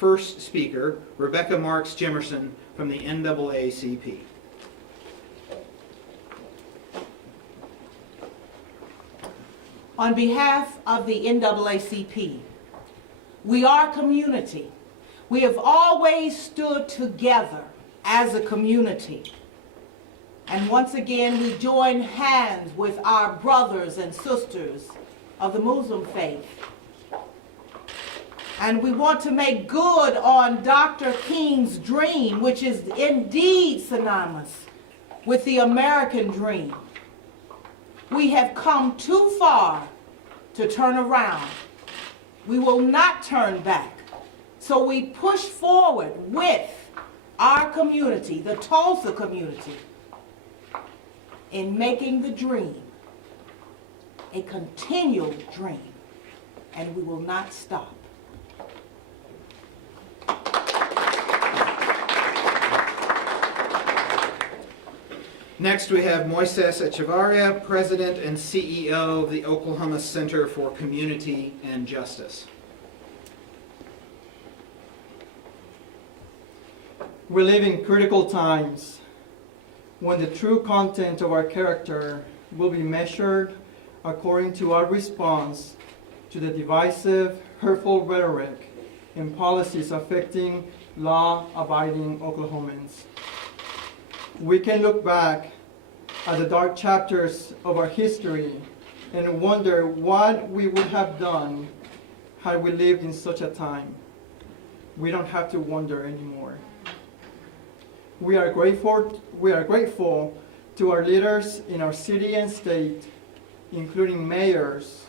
first speaker, Rebecca Marks Jimerson from the NAACP. On behalf of the NAACP, we are community. We have always stood together as a community. And once again, we join hands with our brothers and sisters of the Muslim faith. And we want to make good on Dr. King's dream, which is indeed synonymous with the American dream. We have come too far to turn around. We will not turn back. So we push forward with our community, the Tulsa community, in making the dream a continual dream, and we will not stop. Next, we have Moises Echevarria, President and CEO of the Oklahoma Center for Community and Justice. We live in critical times when the true content of our character will be measured according to our response to the divisive, hurtful rhetoric and policies affecting law-abiding Oklahomans. We can look back at the dark chapters of our history and wonder what we would have done had we lived in such a time. We don't have to wonder anymore. We are grateful to our leaders in our city and state, including mayors,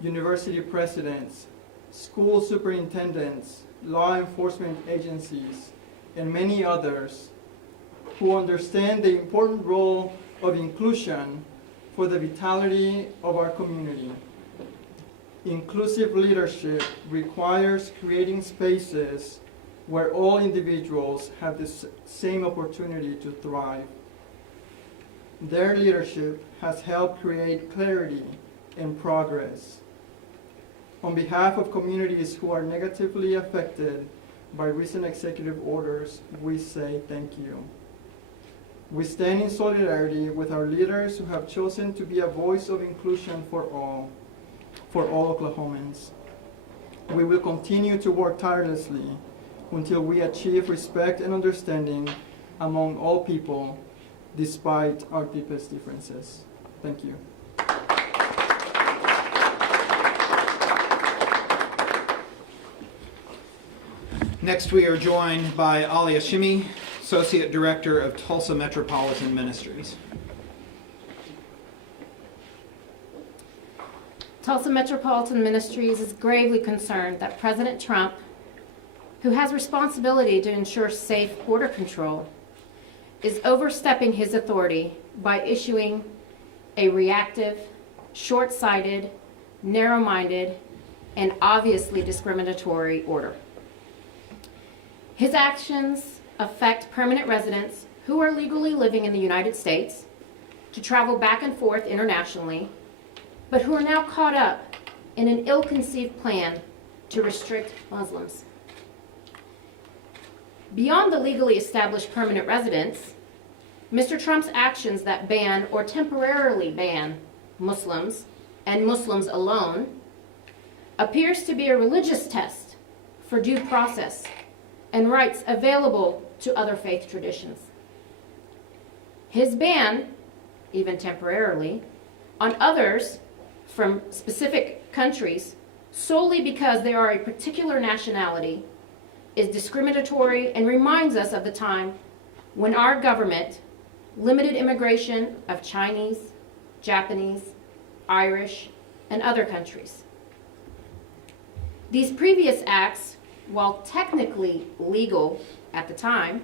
university presidents, school superintendents, law enforcement agencies, and many others who understand the important role of inclusion for the vitality of our community. Inclusive leadership requires creating spaces where all individuals have the same opportunity to thrive. Their leadership has helped create clarity and progress. On behalf of communities who are negatively affected by recent executive orders, we say thank you. We stand in solidarity with our leaders who have chosen to be a voice of inclusion for all Oklahomans. We will continue to work tirelessly until we achieve respect and understanding among all people, despite our deepest differences. Thank you. Next, we are joined by Ali Hashimi, Associate Director of Tulsa Metropolitan Ministries. Tulsa Metropolitan Ministries is gravely concerned that President Trump, who has responsibility to ensure safe border control, is overstepping his authority by issuing a reactive, short-sighted, narrow-minded, and obviously discriminatory order. His actions affect permanent residents who are legally living in the United States to travel back and forth internationally, but who are now caught up in an ill-conceived plan to restrict Muslims. Beyond the legally established permanent residents, Mr. Trump's actions that ban or temporarily ban Muslims and Muslims alone appears to be a religious test for due process and rights available to other faith traditions. His ban, even temporarily, on others from specific countries solely because they are a particular nationality is discriminatory and reminds us of the time when our government limited immigration of Chinese, Japanese, Irish, and other countries. These previous acts, while technically legal at the time,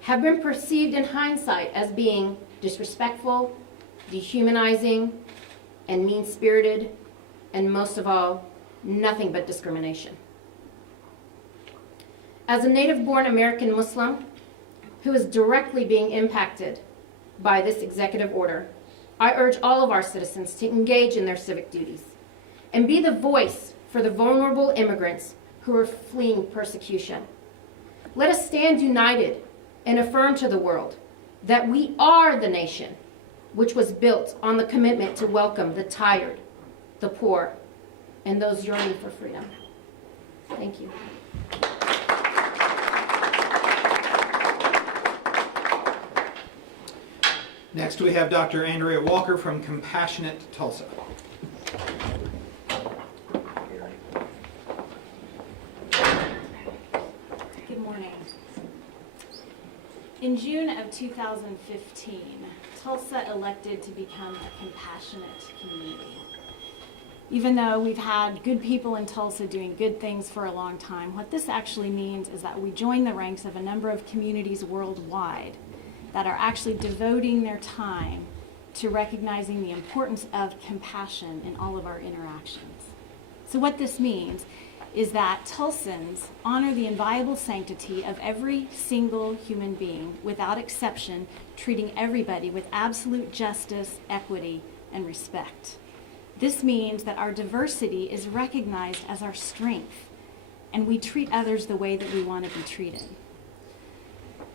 have been perceived in hindsight as being disrespectful, dehumanizing, and mean-spirited, and most of all, nothing but discrimination. As a native-born American Muslim who is directly being impacted by this executive order, I urge all of our citizens to engage in their civic duties and be the voice for the vulnerable immigrants who are fleeing persecution. Let us stand united and affirm to the world that we are the nation which was built on the commitment to welcome the tired, the poor, and those yearning for freedom. Thank you. Next, we have Dr. Andrea Walker from Compassionate Tulsa. Good morning. In June of 2015, Tulsa elected to become a compassionate community. Even though we've had good people in Tulsa doing good things for a long time, what this actually means is that we join the ranks of a number of communities worldwide that are actually devoting their time to recognizing the importance of compassion in all of our interactions. So what this means is that Tulsans honor the inviolable sanctity of every single human being without exception, treating everybody with absolute justice, equity, and respect. This means that our diversity is recognized as our strength, and we treat others the way that we want to be treated.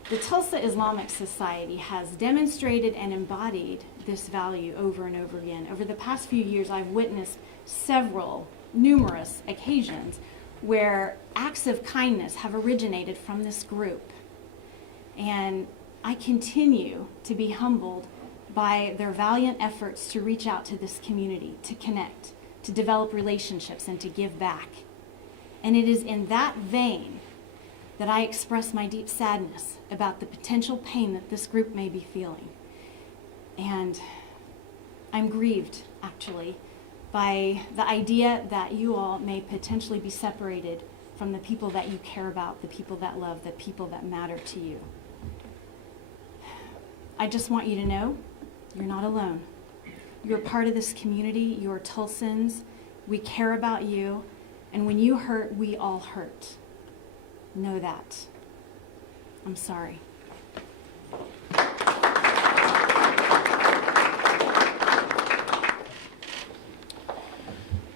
The Tulsa Islamic Society has demonstrated and embodied this value over and over again. Over the past few years, I've witnessed numerous occasions where acts of kindness have originated from this group. And I continue to be humbled by their valiant efforts to reach out to this community, to connect, to develop relationships, and to give back. And it is in that vein that I express my deep sadness about the potential pain that this group may be feeling. And I'm grieved, actually, by the idea that you all may potentially be separated from the people that you care about, the people that love, the people that matter to you. I just want you to know you're not alone. You're part of this community. You're Tulsans. We care about you. And when you hurt, we all hurt. Know that. I'm sorry.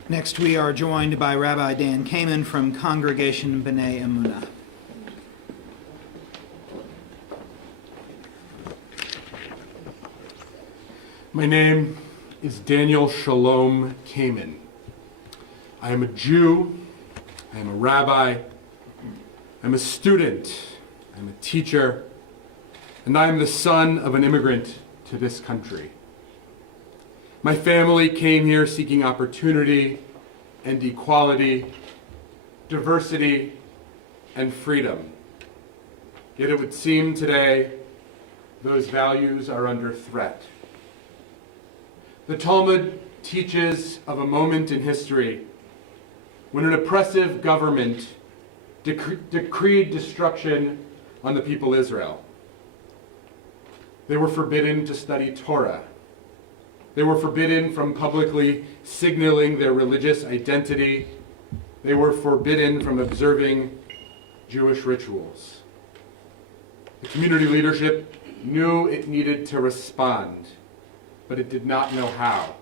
Next, we are joined by Rabbi Dan Kamen from Congregation Bnai Am. My name is Daniel Shalom Kamen. I am a Jew, I am a rabbi, I'm a student, I'm a teacher, and I am the son of an immigrant to this country. My family came here seeking opportunity and equality, diversity, and freedom. Yet it would seem today those values are under threat. The Talmud teaches of a moment in history when an oppressive government decreed destruction on the people Israel. They were forbidden to study Torah. They were forbidden from publicly signaling their religious identity. They were forbidden from observing Jewish rituals. The community leadership knew it needed to respond, but it did not know how.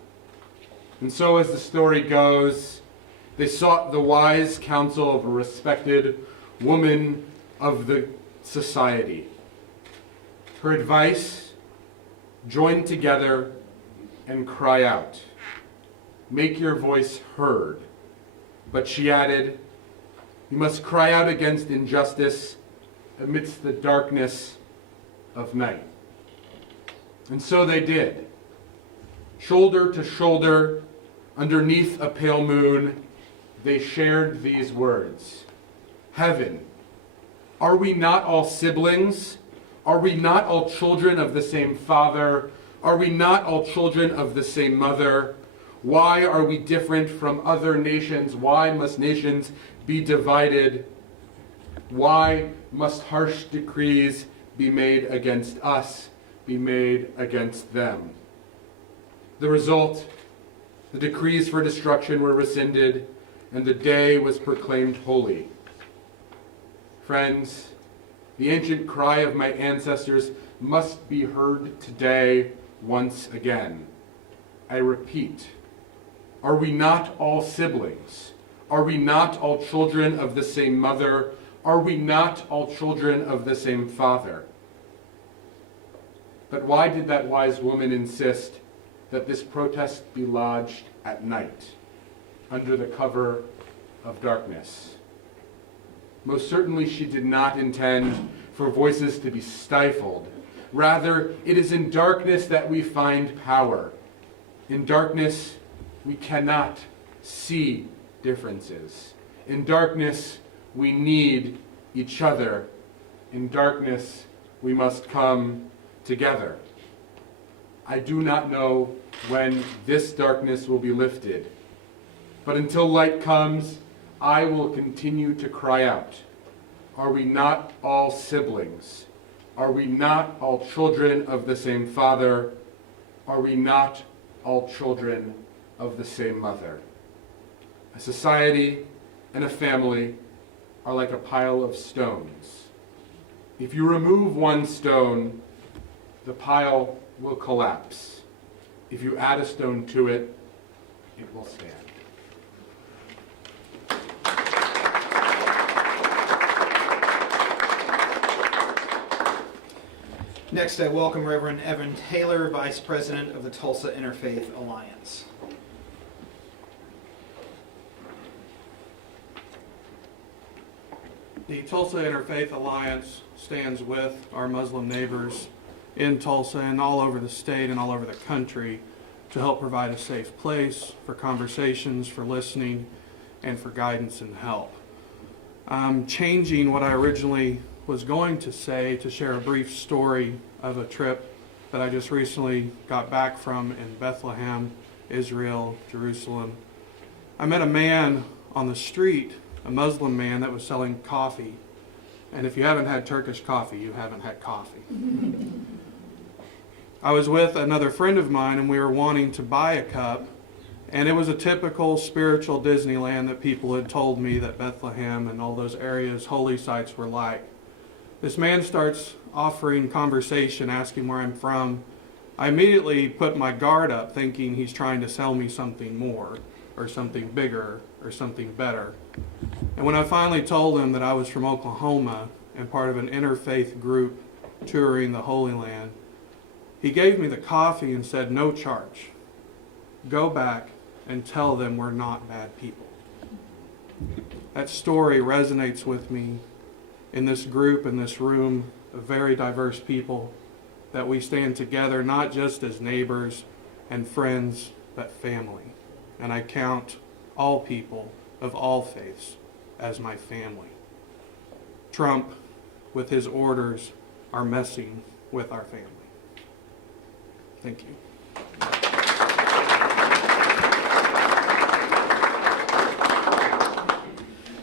And so, as the story goes, they sought the wise counsel of a respected woman of the society. Her advice: join together and cry out. Make your voice heard. But she added, you must cry out against injustice amidst the darkness of night. And so they did. Shoulder to shoulder, underneath a pale moon, they shared these words. Heaven, are we not all siblings? Are we not all children of the same Father? Are we not all children of the same mother? Why are we different from other nations? Why must nations be divided? Why must harsh decrees be made against us, be made against them? The result, the decrees for destruction were rescinded, and the day was proclaimed holy. Friends, the ancient cry of my ancestors must be heard today once again. I repeat, are we not all siblings? Are we not all children of the same mother? Are we not all children of the same father? But why did that wise woman insist that this protest be lodged at night, under the cover of darkness? Most certainly she did not intend for voices to be stifled. Rather, it is in darkness that we find power. In darkness, we cannot see differences. In darkness, we need each other. In darkness, we must come together. I do not know when this darkness will be lifted, but until light comes, I will continue to cry out. Are we not all siblings? Are we not all children of the same father? Are we not all children of the same mother? A society and a family are like a pile of stones. If you remove one stone, the pile will collapse. If you add a stone to it, it will stand. Next, I welcome Reverend Evan Taylor, Vice President of the Tulsa Interfaith Alliance. The Tulsa Interfaith Alliance stands with our Muslim neighbors in Tulsa and all over the state and all over the country to help provide a safe place for conversations, for listening, and for guidance and help. I'm changing what I originally was going to say to share a brief story of a trip that I just recently got back from in Bethlehem, Israel, Jerusalem. I met a man on the street, a Muslim man that was selling coffee. And if you haven't had Turkish coffee, you haven't had coffee. I was with another friend of mine and we were wanting to buy a cup, and it was a typical spiritual Disneyland that people had told me that Bethlehem and all those areas, holy sites, were like. This man starts offering conversation, asking where I'm from. I immediately put my guard up, thinking he's trying to sell me something more, or something bigger, or something better. And when I finally told him that I was from Oklahoma and part of an interfaith group touring the Holy Land, he gave me the coffee and said, "No charge. Go back and tell them we're not bad people." That story resonates with me in this group, in this room of very diverse people, that we stand together not just as neighbors and friends, but family. And I count all people of all faiths as my family. Trump, with his orders, are messing with our family. Thank you.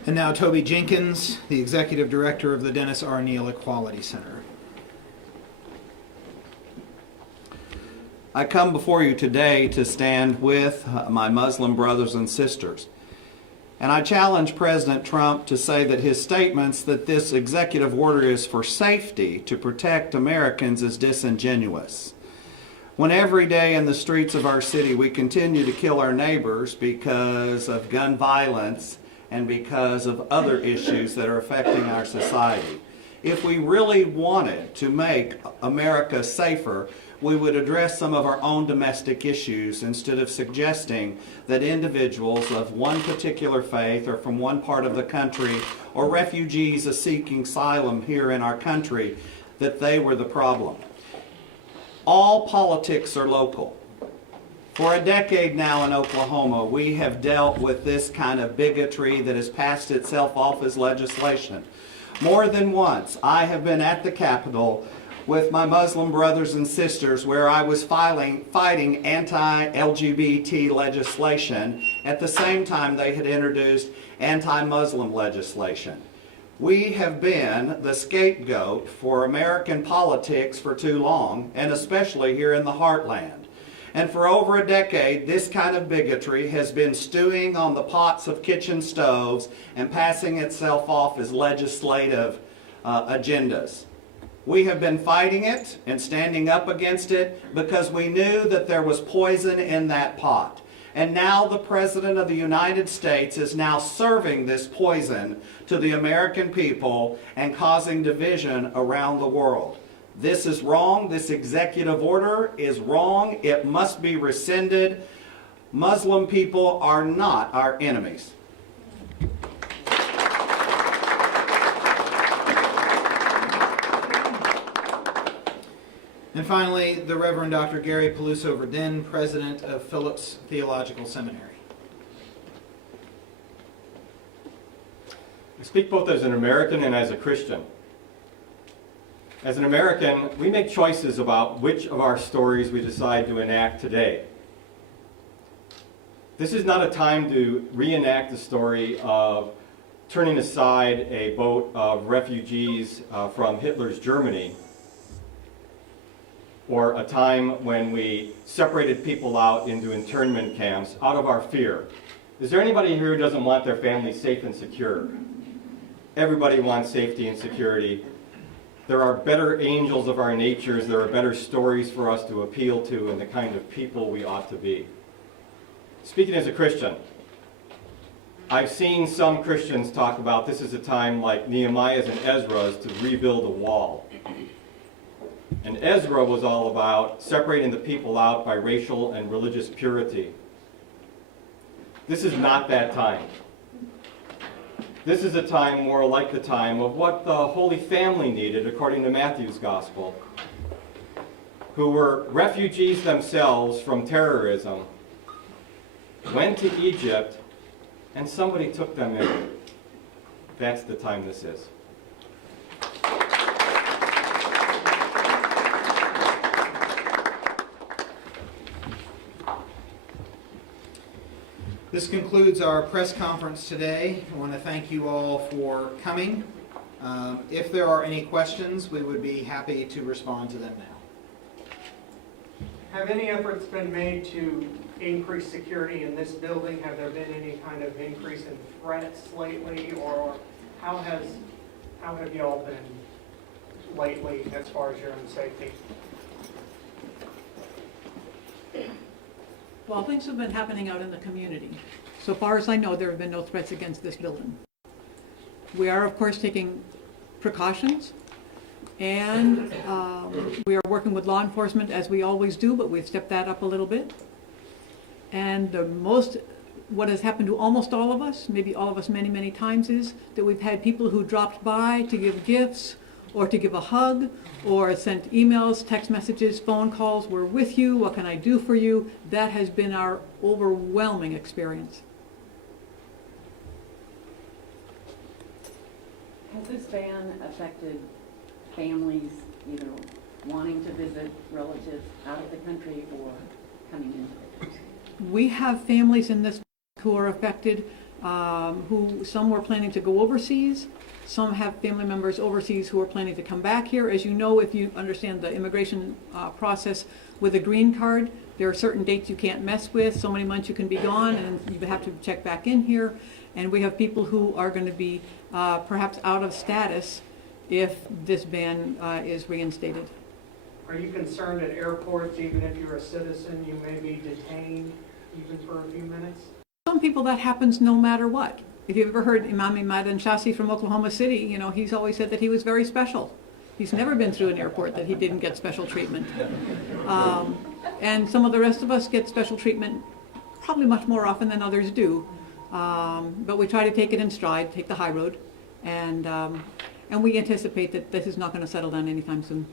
And now Toby Jenkins, the Executive Director of the Dennis R. Neal Equality Center. I come before you today to stand with my Muslim brothers and sisters. And I challenge President Trump to say that his statements that this executive order is for safety, to protect Americans, is disingenuous. When every day in the streets of our city we continue to kill our neighbors because of gun violence and because of other issues that are affecting our society, if we really wanted to make America safer, we would address some of our own domestic issues instead of suggesting that individuals of one particular faith or from one part of the country, or refugees seeking asylum here in our country, that they were the problem. All politics are local. For a decade now in Oklahoma, we have dealt with this kind of bigotry that has passed itself off as legislation. More than once, I have been at the Capitol with my Muslim brothers and sisters where I was fighting anti-LGBT legislation at the same time they had introduced anti-Muslim legislation. We have been the scapegoat for American politics for too long, and especially here in the heartland. And for over a decade, this kind of bigotry has been stewing on the pots of kitchen stoves and passing itself off as legislative agendas. We have been fighting it and standing up against it because we knew that there was poison in that pot. And now the President of the United States is now serving this poison to the American people and causing division around the world. This is wrong. This executive order is wrong. It must be rescinded. Muslim people are not our enemies. And finally, the Reverend Dr. Gary Palouse Verdin, President of Phillips Theological Seminary. I speak both as an American and as a Christian. As an American, we make choices about which of our stories we decide to enact today. This is not a time to reenact the story of turning aside a boat of refugees from Hitler's Germany, or a time when we separated people out into internment camps out of our fear. Is there anybody here who doesn't want their family safe and secure? Everybody wants safety and security. There are better angels of our natures. There are better stories for us to appeal to and the kind of people we ought to be. Speaking as a Christian, I've seen some Christians talk about this is a time like Nehemiah's and Ezra's to rebuild a wall. And Ezra was all about separating the people out by racial and religious purity. This is not that time. This is a time more like the time of what the Holy Family needed, according to Matthew's Gospel, who were refugees themselves from terrorism, went to Egypt, and somebody took them in. That's the time this is. This concludes our press conference today. I want to thank you all for coming. If there are any questions, we would be happy to respond to them now. Have any efforts been made to increase security in this building? Have there been any kind of increase in threats lately, or how have y'all been lately as far as your own safety? Well, things have been happening out in the community. So far as I know, there have been no threats against this building. We are, of course, taking precautions, and we are working with law enforcement as we always do, but we've stepped that up a little bit. And what has happened to almost all of us, maybe all of us many, many times, is that we've had people who dropped by to give gifts, or to give a hug, or sent emails, text messages, phone calls, we're with you, what can I do for you? That has been our overwhelming experience. Has this ban affected families either wanting to visit relatives out of the country or coming into it? We have families in this who are affected, who some were planning to go overseas. Some have family members overseas who are planning to come back here. As you know, if you understand the immigration process with a green card, there are certain dates you can't mess with, so many months you can be gone, and you have to check back in here. And we have people who are going to be perhaps out of status if this ban is reinstated. Are you concerned at airports, even if you're a citizen, you may be detained even for a few minutes? Some people that happens no matter what. If you've ever heard Imam Madan Shasi from Oklahoma City, you know, he's always said that he was very special. He's never been through an airport that he didn't get special treatment. And some of the rest of us get special treatment probably much more often than others do. But we try to take it in stride, take the high road, and we anticipate that this is not going to settle down anytime soon.